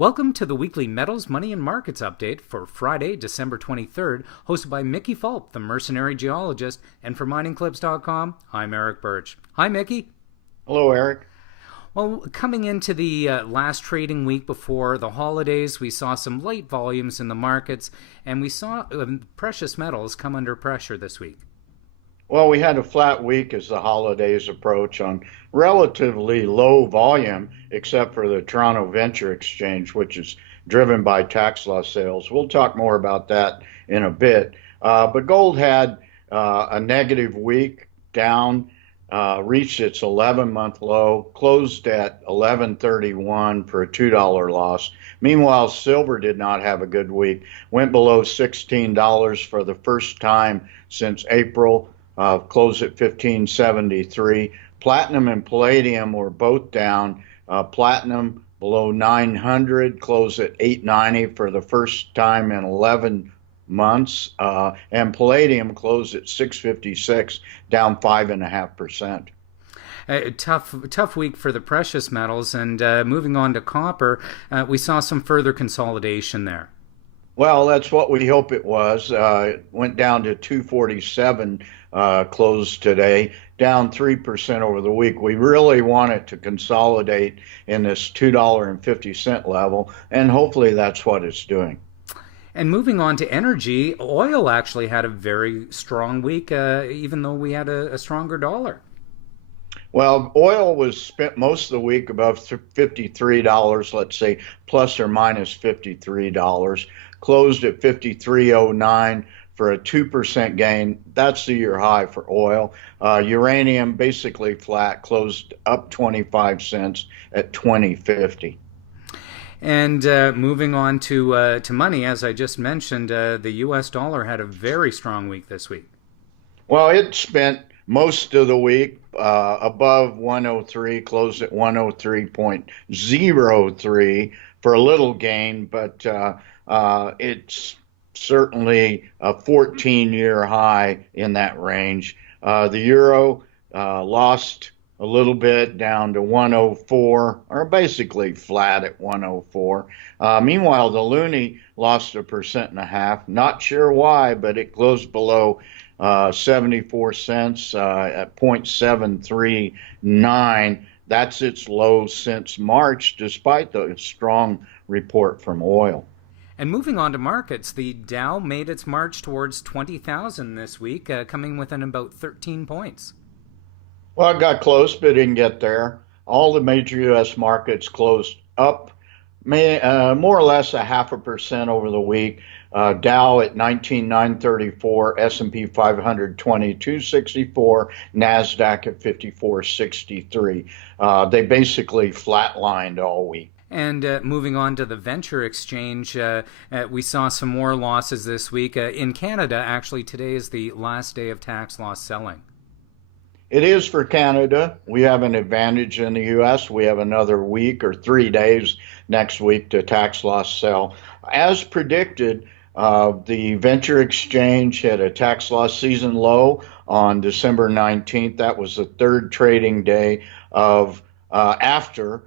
Welcome to the weekly Metals, Money, and Markets update for Friday, December 23rd, hosted by Mickey Fulp, the Mercenary Geologist, and for miningclips.com, I'm Erick Bertsch. Hi, Mickey. Hello, Eric. Well, coming into the last trading week before the holidays, we saw some light volumes in the markets, and we saw precious metals come under pressure this week. Well, we had a flat week as the holidays approach on relatively low volume, except for the Toronto Venture Exchange, which is driven by tax loss sales. We'll talk more about that in a bit. But gold had a negative week, down, reached its 11-month low, closed at 11.31 for a $2 loss. Meanwhile, silver did not have a good week, went below $16 for the first time since April. Closed at 1573. Platinum and palladium were both down. Platinum below 900, closed at 890 for the first time in 11 months. And palladium closed at 656, down 5.5%. Tough week for the precious metals. And moving on to copper, we saw some further consolidation there. Well, that's what we hope it was. It went down to 247, closed today, down 3% over the week. We really want it to consolidate in this $2.50 level, and hopefully that's what it's doing. And moving on to energy, oil actually had a very strong week, even though we had a stronger dollar. Well, oil was spent most of the week above $53, let's say plus or minus $53. Closed at 53.09 for a 2% gain. That's the year high for oil. Uranium basically flat, closed up 25 cents at 20.50. And moving on to money, as I just mentioned, the U.S. dollar had a very strong week this week. Well, it spent most of the week above 103, closed at 103.03 for a little gain, but it's certainly a 14-year high in that range. The euro lost a little bit, down to 104, or basically flat at 104. Meanwhile, the loonie lost 1.5%. Not sure why, but it closed below 74 cents at 0.739. That's its low since March, despite the strong report from oil. And moving on to markets, the Dow made its march towards 20,000 this week, coming within about 13 points. Well, it got close, but didn't get there. All the major U.S. markets closed up, more or less 0.5% over the week. Dow at 19,934, S&P 500 2264, NASDAQ at 5463. They basically flatlined all week. And moving on to the Venture Exchange, we saw some more losses this week. In Canada, actually, today is the last day of tax loss selling. It is for Canada. We have an advantage in the U.S. We have another week or 3 days next week to tax loss sell. As predicted, the Venture Exchange had a tax loss season low on December 19th. That was the third trading day of after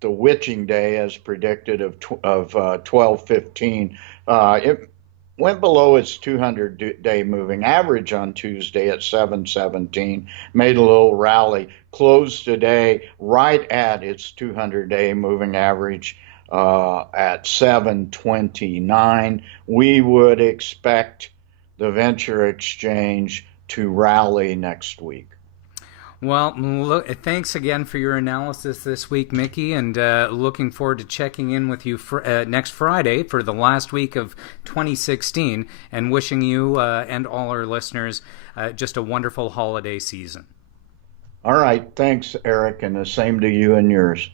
the witching day, as predicted, of 12/15. It went below its 200-day moving average on Tuesday at 7/17, made a little rally, closed today right at its 200-day moving average at 7/29. We would expect the Venture Exchange to rally next week. Well, thanks again for your analysis this week, Mickey, and looking forward to checking in with you next Friday for the last week of 2016, and wishing you and all our listeners just a wonderful holiday season. All right. Thanks, Eric, and the same to you and yours.